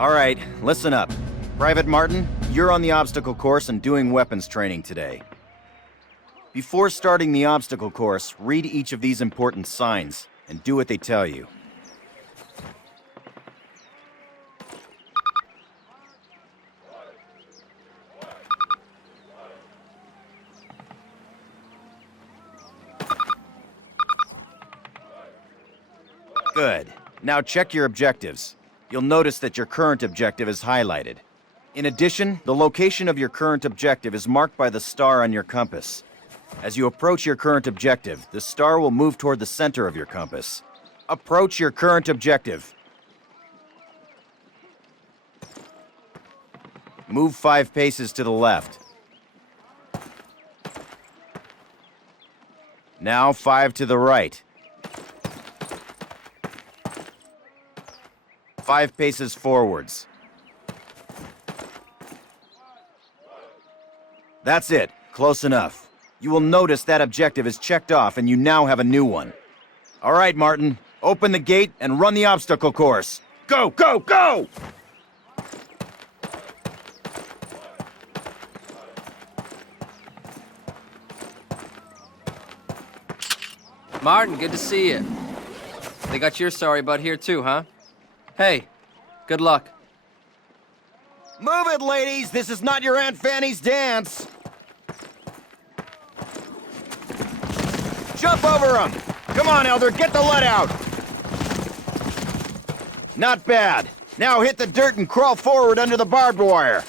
All right, listen up. Private Martin, you're on the obstacle course and doing weapons training today. Before starting the obstacle course, read each of these important signs and do what they tell you. Good. Now check your objectives. You'll notice that your current objective is highlighted. In addition, the location of your current objective is marked by the star on your compass. As you approach your current objective, the star will move toward the center of your compass. Approach your current objective. Move 5 paces to the left. Now 5 to the right. 5 paces forwards. That's it. Close enough. You will notice that objective is checked off and you now have a new one. All right, Martin. Open the gate and run the obstacle course. Go, go, go! Martin, good to see you. They got your sorry butt here too, huh? Hey, good luck. Move it, ladies! This is not your Aunt Fanny's dance! Jump over him! Come on, Elder, get the lead out! Not bad. Now hit the dirt and crawl forward under the barbed wire.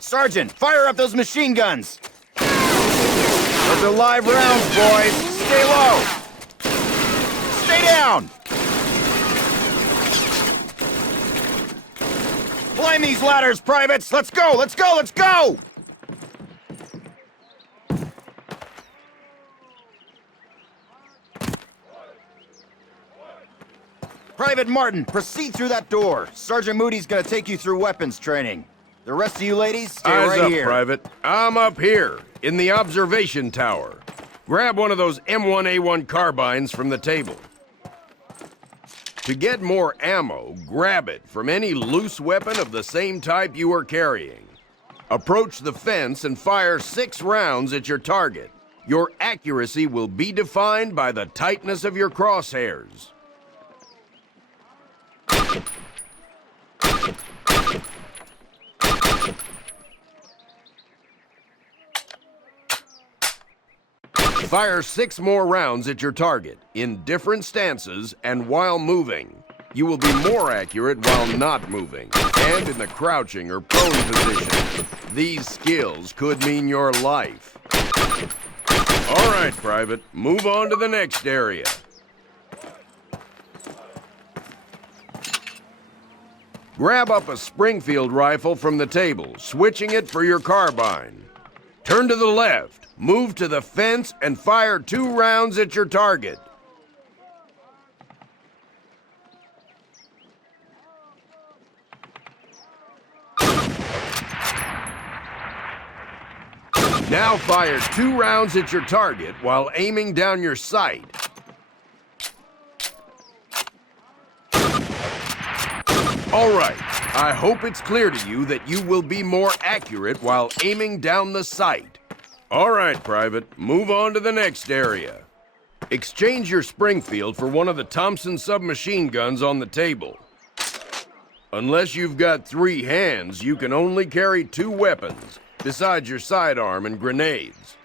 Sergeant, fire up those machine guns! Those are live rounds, boys! Stay low! Stay down! Climb these ladders, privates! Let's go! Let's go! Let's go! Private Martin, proceed through that door. Sergeant Moody's gonna take you through weapons training. The rest of you ladies, stay right up, here. Private. I'm up here, in the observation tower. Grab one of those M1A1 carbines from the table. To get more ammo, grab it from any loose weapon of the same type you are carrying. Approach the fence and fire 6 rounds at your target. Your accuracy will be defined by the tightness of your crosshairs. Fire 6 more rounds at your target, in different stances and while moving. You will be more accurate while not moving, and in the crouching or prone position. These skills could mean your life. All right, Private, move on to the next area. Grab up a Springfield rifle from the table, switching it for your carbine. Turn to the left, move to the fence, and fire 2 rounds at your target. Now fire 2 rounds at your target while aiming down your sight. All right, I hope it's clear to you that you will be more accurate while aiming down the sight. All right, Private, move on to the next area. Exchange your Springfield for one of the Thompson submachine guns on the table. Unless you've got 3 hands, you can only carry 2 weapons, besides your sidearm and grenades.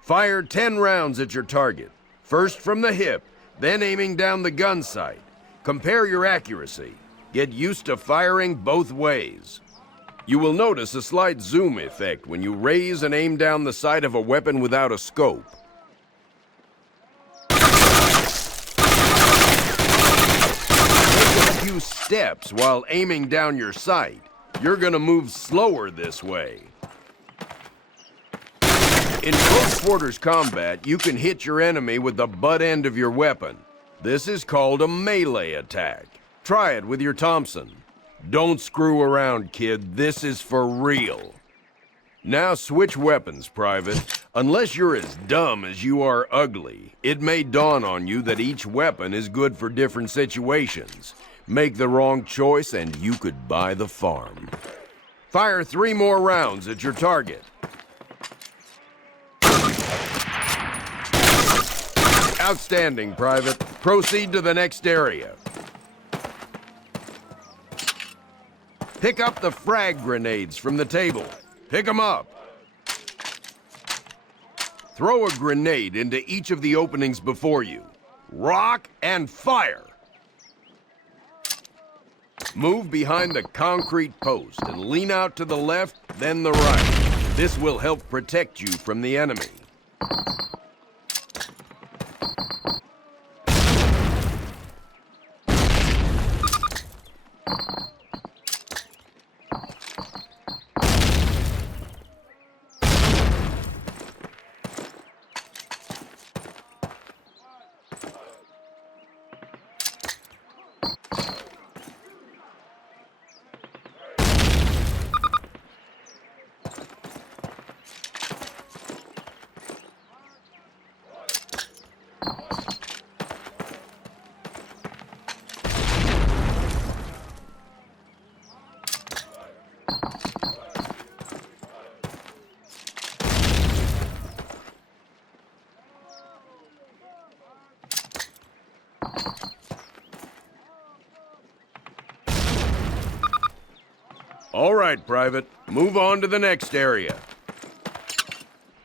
Fire 10 rounds at your target, first from the hip, then aiming down the gun sight. Compare your accuracy. Get used to firing both ways. You will notice a slight zoom effect when you raise and aim down the sight of a weapon without a scope. Take a few steps while aiming down your sight. You're gonna move slower this way. In close quarters combat, you can hit your enemy with the butt end of your weapon. This is called a melee attack. Try it with your Thompson. Don't screw around, kid. This is for real. Now switch weapons, Private. Unless you're as dumb as you are ugly, it may dawn on you that each weapon is good for different situations. Make the wrong choice and you could buy the farm. Fire 3 more rounds at your target. Outstanding, Private. Proceed to the next area. Pick up the frag grenades from the table. Pick them up. Throw a grenade into each of the openings before you. Rock and fire. Move behind the concrete post and lean out to the left, then the right. This will help protect you from the enemy. All right, Private. Move on to the next area.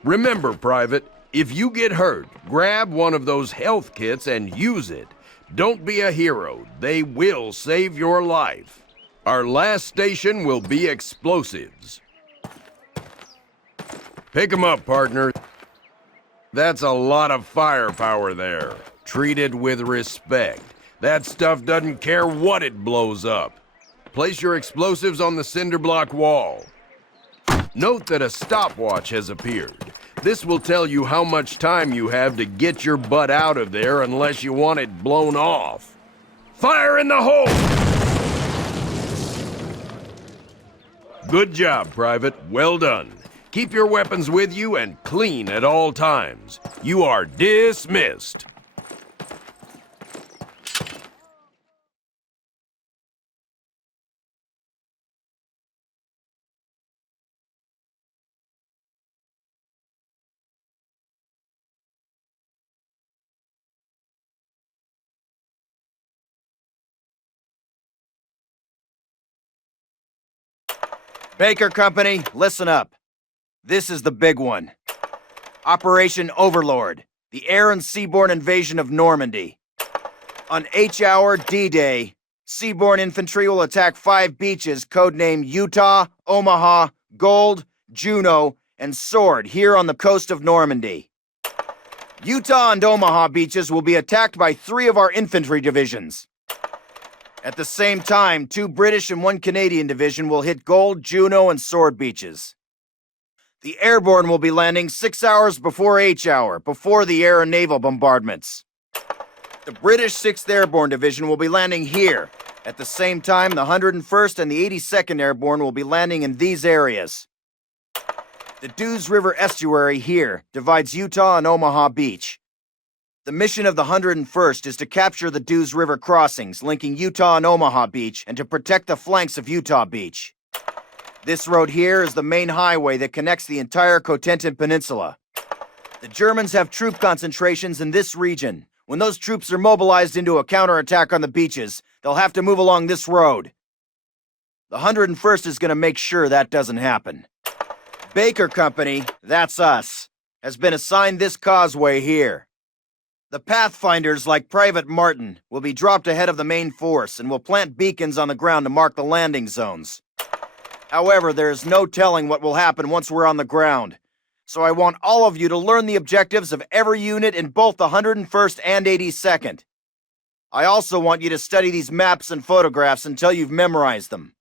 Remember, Private, if you get hurt, grab one of those health kits and use it. Don't be a hero. They will save your life. Our last station will be explosives. Pick 'em up, partner. That's a lot of firepower there. Treat it with respect. That stuff doesn't care what it blows up. Place your explosives on the cinder block wall. Note that a stopwatch has appeared. This will tell you how much time you have to get your butt out of there unless you want it blown off. Fire in the hole! Good job, Private. Well done. Keep your weapons with you and clean at all times. You are dismissed. Baker Company, listen up. This is the big one. Operation Overlord, the air and seaborne invasion of Normandy. On H-Hour D-Day, seaborne infantry will attack 5 beaches codenamed Utah, Omaha, Gold, Juno, and Sword here on the coast of Normandy. Utah and Omaha beaches will be attacked by 3 of our infantry divisions. At the same time, 2 British and 1 Canadian division will hit Gold, Juno, and Sword beaches. The airborne will be landing 6 hours before H-Hour, before the air and naval bombardments. The British 6th Airborne Division will be landing here. At the same time, the 101st and the 82nd Airborne will be landing in these areas. The Dews River estuary here divides Utah and Omaha Beach. The mission of the 101st is to capture the Dews River crossings linking Utah and Omaha Beach and to protect the flanks of Utah Beach. This road here is the main highway that connects the entire Cotentin Peninsula. The Germans have troop concentrations in this region. When those troops are mobilized into a counterattack on the beaches, they'll have to move along this road. The 101st is going to make sure that doesn't happen. Baker Company, that's us, has been assigned this causeway here. The Pathfinders, like Private Martin, will be dropped ahead of the main force and will plant beacons on the ground to mark the landing zones. However, there is no telling what will happen once we're on the ground, so I want all of you to learn the objectives of every unit in both the 101st and 82nd. I also want you to study these maps and photographs until you've memorized them.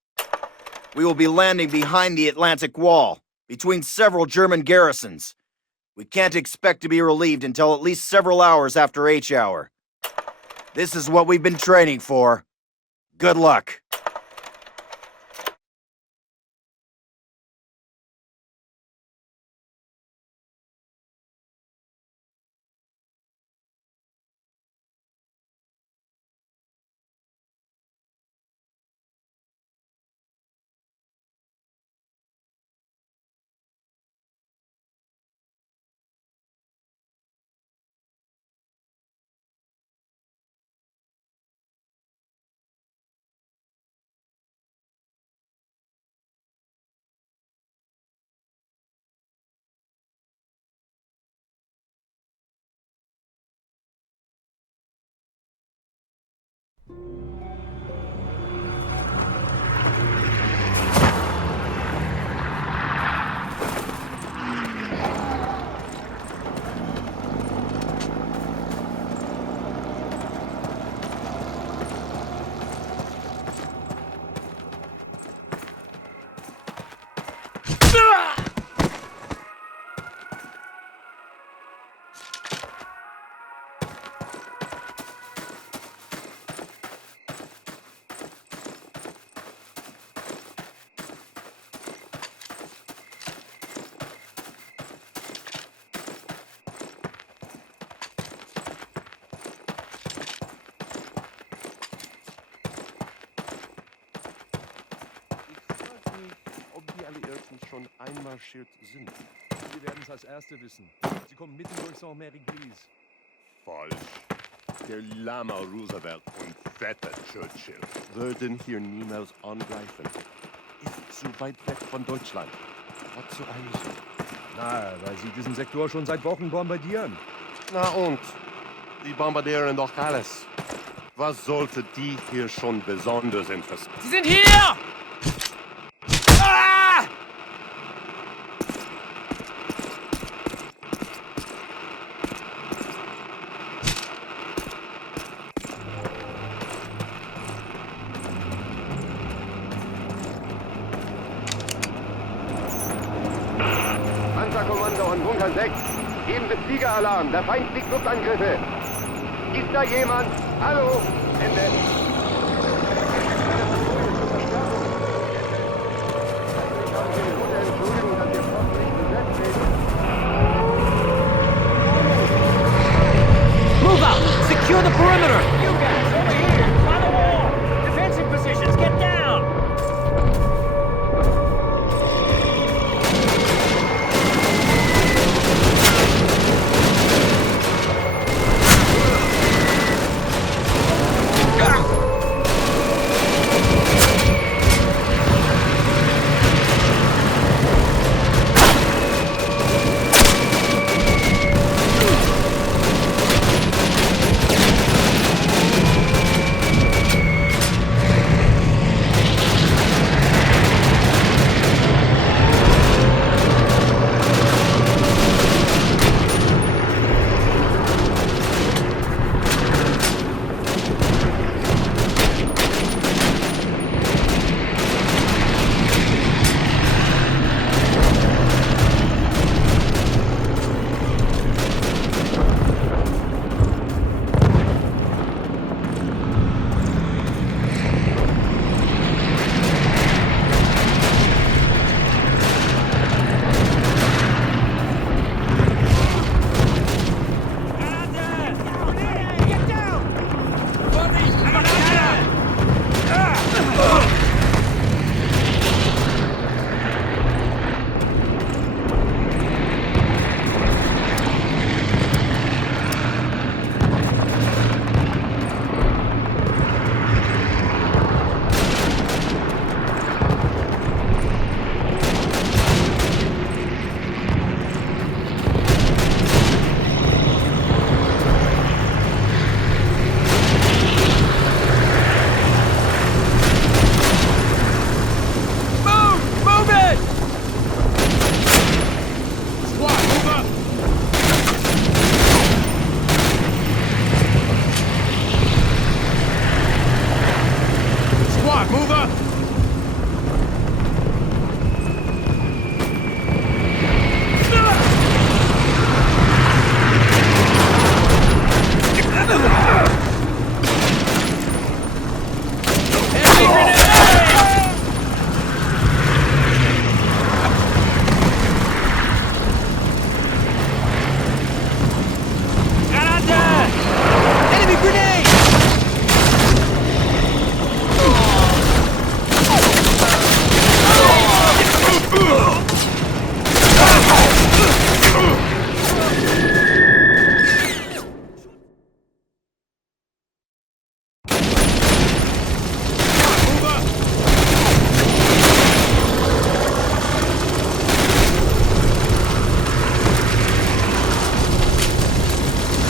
We will be landing behind the Atlantic Wall, between several German garrisons. We can't expect to be relieved until at least several hours after H-Hour. This is what we've been training for. Good luck. Schon einmarschiert sind. Wir werden es als Erste wissen. Sie kommen mitten durch Saint-Mary-Glise. Falsch. Der Lama Roosevelt und fetter Churchill würden hier niemals angreifen. Ist zu weit weg von Deutschland. Was zu Eisen. Na, weil sie diesen Sektor schon seit Wochen bombardieren. Na und? Die bombardieren doch alles. Was sollte die hier schon besonders interessieren? Sie sind hier! Panzerkommando und Bunker 6. Geben Sie Fliegeralarm. Der Feind fliegt Luftangriffe. Ist da jemand? Hallo? Ende. Entschuldigung, dass Ihr Posten nicht besetzt ist. Move out! Secure the perimeter! You guys, over here! By the wall! Defensive positions, get down!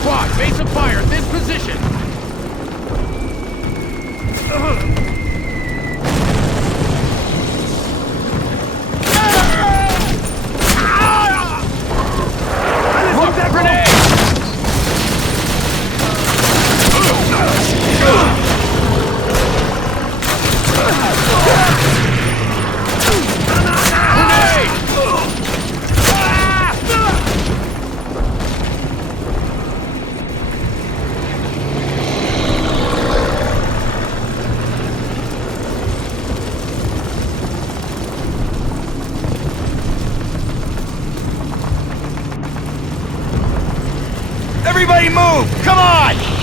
Squad, base of fire, this position! Look, that grenade! Everybody move! Come on!